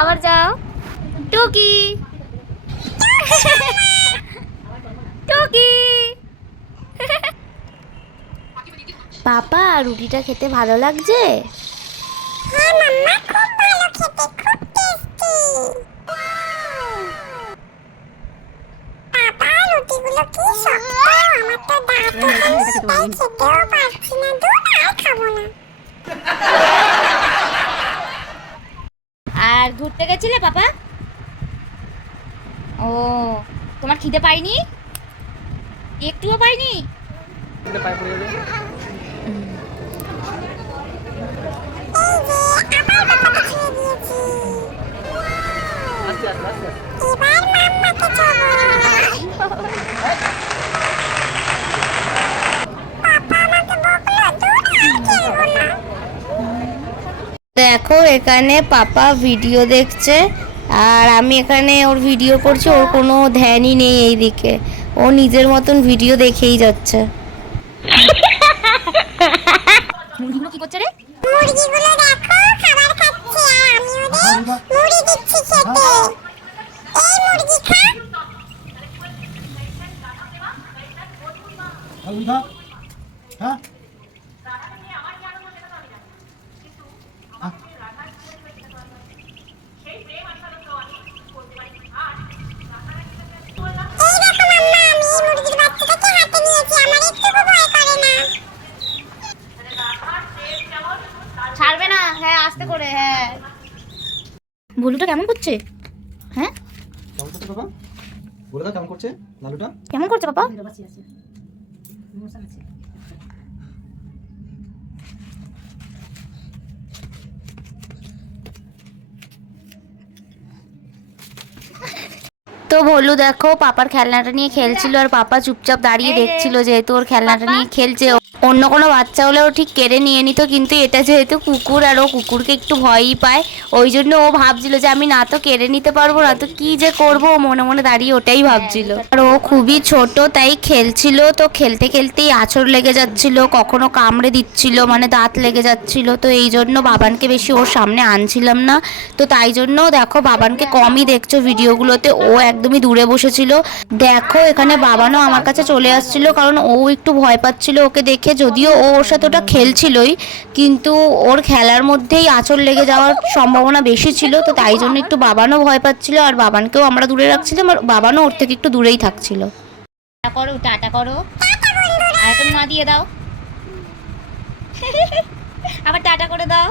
আবার যাও। টুকি টুকি। পাপা রুটিটা খেতে ভালো লাগছে? হ্যাঁ মাম্মা, খুব ভালো খেতে, খুব টেস্টি। বাবা রুটিগুলো কি শক্ত, আমার তো দাঁত এখানে তাই খেতেও পারছি না। দুধ আর খাবো না। আর ঘুরতে গেছিলে পাপা? ও, তোমার খিদে পাইনি? একটুও পাইনি? এই যে আবার বাবাকে ছেড়ে দিয়েছি। এবার মাম্মাকে ছোবো। পাপা আমাকে বকলো, দুধ আর খেলবো না। দেখো এখানে পাপা ভিডিও দেখছে আর আমি এখানে ওর ভিডিও করছি, ওর কোনো ধ্যানই নেই এইদিকে, ও নিজের মতন ভিডিও দেখেই যাচ্ছে। মুরগিগুলো কি করছে রে? মুরগিগুলো দেখো খাবার খাচ্ছে, আর আমি ওদের মুড়ি দিচ্ছি খেতে। এই মুরগি খা। হ্যাঁ এই দেখো মাম্মা, আমি এই মুরগির বাচ্চাটাকে হাতে নিয়েছি, আমার একটুকু ভয় করে না। ছাড়বে না, হ্যাঁ আস্তে করে, হ্যাঁ। ভুলুটা কেমন করছে? হ্যাঁ কেমন করছে বাবা? বলে দাও কেমন করছে লালুটা? কেমন করছে পাপা? তো ভলু দেখো পাপার খেলনাটা নিয়ে খেলছিল আর পাপা চুপচাপ দাঁড়িয়ে দেখছিল, যেহেতু ওর খেলনাটা নিয়ে খেলছে। অন্য কোনো বাচ্চা হলে ও ঠিক কেড়ে নিয়ে নিত, কিন্তু এটা যেহেতু কুকুর আর ও কুকুরকে একটু ভয়ই পায়, ওই জন্য ও ভাবছিল যে আমি না তো কেড়ে নিতে পারবো না তো কি যে করবো, ও মনে মনে দাঁড়িয়ে ওটাই ভাবছিল। আর ও খুবই ছোট তাই খেলছিল, তো খেলতে খেলতেই আঁচড় লেগে যাচ্ছিল, কখনো কামড়ে দিচ্ছিল, মানে দাঁত লেগে যাচ্ছিল। তো এই জন্য বাবানকে বেশি ওর সামনে আনছিলাম না। তো তাই জন্য দেখো বাবানকে কমই দেখছো ভিডিওগুলোতে, ও একদমই দূরে বসেছিল। দেখো এখানে বাবানও আমার কাছে চলে আসছিল, কারণ ও একটু ভয় পাচ্ছিল ওকে দেখে। যদিও ও ওর সাথে ওটা খেলছিলই, কিন্তু ওর খেলার মধ্যেই আঁচড় লেগে যাওয়ার সম্ভাবনা বেশি ছিল, তো তাই জন্য একটু বাবানও ভয় পাচ্ছিল আর বাবানকেও আমরা দূরে রাখছিলাম আর বাবানও ওর থেকে একটু দূরেই থাকছিল। টাটা করো, টাটা করো, আর একটা মা দিয়ে দাও, আবার টাটা করে দাও।